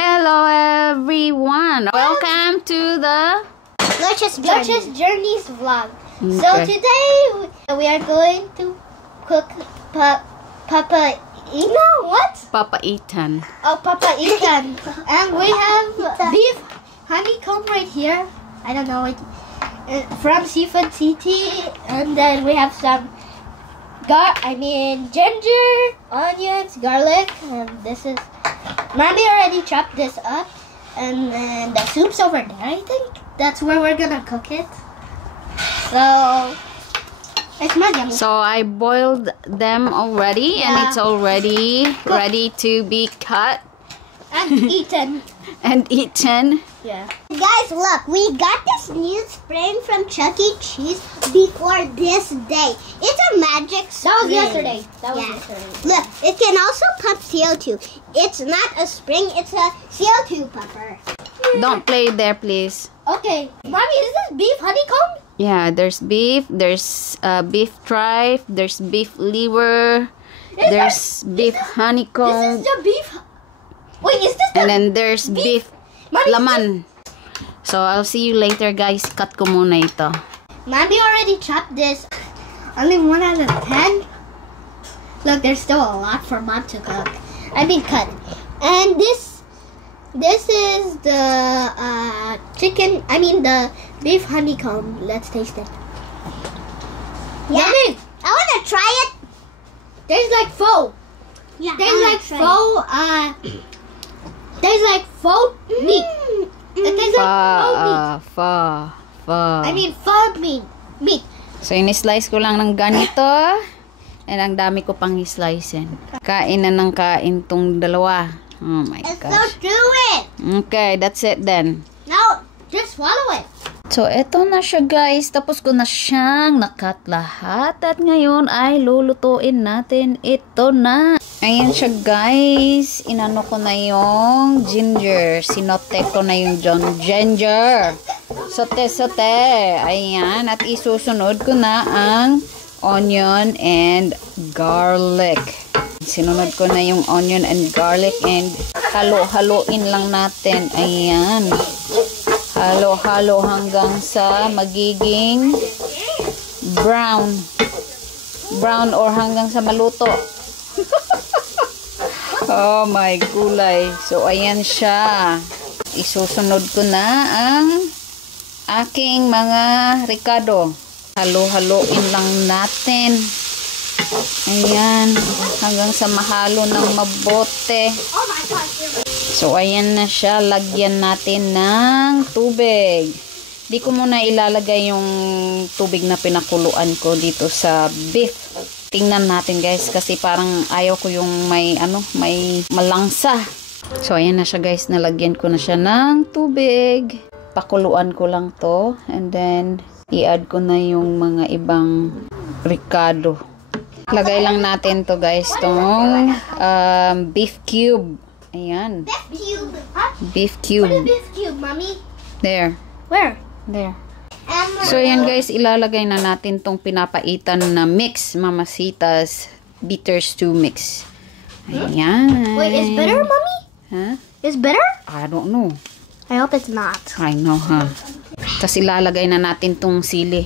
Hello everyone! Welcome to the Lurch's Journeys vlog. Okay. So today we are going to cook Papa Ethan. Oh, Papa Ethan. And we have beef honeycomb right here. I don't know it. From Seafood City. And then we have some ginger, onions, garlic, and this is Mommy already chopped this up, and then the soup's over there. I think that's where we're gonna cook it. So it's not yummy. So I boiled them already, and it's already ready to be cut and eaten. and eaten. Yeah. Guys, look, we got this new spring from Chuck E. Cheese before this day. It's a magic spring. That was yesterday. Look, it can also pump CO2. It's not a spring, it's a CO2 pumper. Don't play there, please. Okay. Mommy, is this beef honeycomb? Yeah, there's beef, there's beef tripe, there's beef liver, there's beef honeycomb. This is the beef. Wait, is this the And then there's beef laman. So I'll see you later, guys. Cut ko muna ito. Mommy already chopped this. Only 1 out of 10. Look, there's still a lot for Mom to cook. Cut. And this is the the beef honeycomb. Let's taste it. Yeah. Mommy, I want to try it. Tastes like pho. Yeah. Tastes like pho. Tastes like pho meat. It tastes like pho meat. Pho meat. So, in-slice ko lang ng ganito. And ang dami ko pang i-slicein. Kain na ng kain tong dalawa. Oh my gosh. So do it. Okay, that's it then. Now, just swallow it. So, eto na siya, guys. Tapos ko na siyang nakat lahat. At ngayon ay lulutuin natin ito na. Ayan siya, guys. Inano ko na yung ginger. Sinote ko na yung ginger. Sote. Ayan. At isusunod ko na ang onion and garlic. Sinunod ko na yung onion and garlic and halo-haloin lang natin. Ayan. Halo-halo hanggang sa magiging brown or hanggang sa maluto. Oh my gulay. So ayan siya. Isusunod ko na ang aking mga ricado. Halo-haloin lang natin. Ayan. Hanggang sa mahalo ng mabote. Oh my gosh. So, ayan na siya. Lagyan natin ng tubig. Di ko muna ilalagay yung tubig na pinakuluan ko dito sa beef. Tingnan natin, guys, kasi parang ayaw ko yung may malangsa. So, ayan na siya, guys. Nalagyan ko na siya ng tubig. Pakuluan ko lang to. And then, i-add ko na yung mga ibang ricado. Lagay lang natin to, guys, tong beef cube. Ayan. Beef cube. Huh? Beef cube. What is beef cube, Mommy? There. Where? There. So, ayan, guys, ilalagay na natin tong pinapaitan na mix. Mamacita's bitter stew mix. Ayan. Wait, is bitter, Mommy? Huh? Is bitter? I don't know. I hope it's not. I know, huh? Tapos ilalagay na natin tong sili.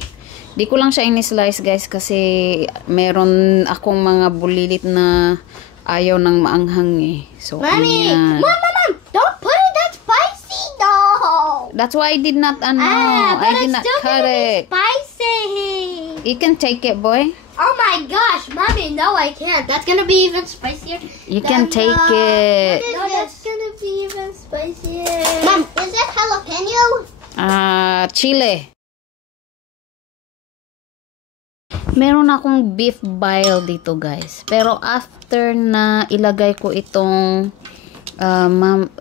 Di ko lang siya in-slice, guys, kasi meron akong mga bulilit na ayaw ng maanghang eh. So, Mommy! ayan. Mom! Don't put it that spicy, though! That's why I did not, I did not cut it. Spicy! You can take it, boy. Oh my gosh, Mommy, no I can't. That's gonna be even spicier. You can take it. No, that's gonna be even spicier. Mom, is that jalapeno? Chile. Meron akong beef bile dito, guys. Pero after na ilagay ko itong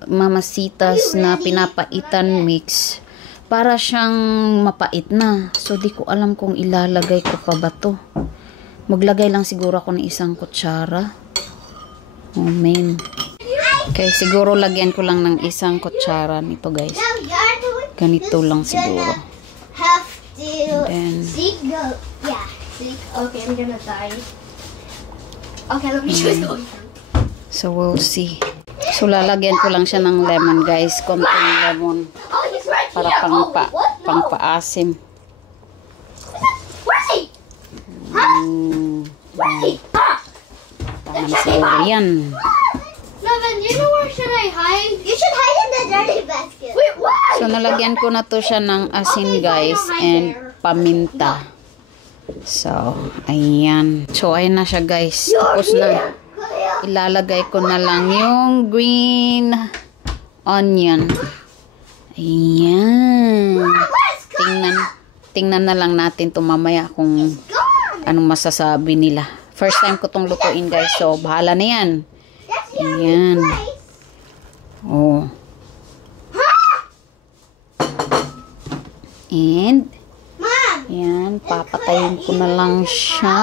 mamacita's na pinapaitan mix, para siyang mapait na. So, di ko alam kung ilalagay ko pa ba to. Maglagay lang siguro ako ng 1 kutsara. Oh, man. Okay, siguro lagyan ko lang ng 1 kutsara nito, guys. Ganito lang siguro. Then, Okay, I'm gonna die. Okay, let me choose the one. So, we'll see. So, lalagyan ko lang siya ng lemon, guys. Konting lemon. Para pangpaasim. Tama na siguro yan. Loven, you know where should I hide? You should hide in the dirty basket. Wait, why? So, nalagyan ko na to siya ng asin, guys. And paminta. So, ayan. So, ayan na siya, guys. Tapos na. Ilalagay ko na lang yung green onion. Ayan. Tingnan na lang natin ito mamaya kung anong masasabi nila. First time ko itong lutuin, guys. So, bahala na yan. Ayan. Oh. And, ayan, papatayin ko na lang siya.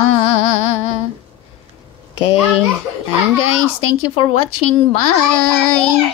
Okay. Ayan, guys. Thank you for watching. Bye!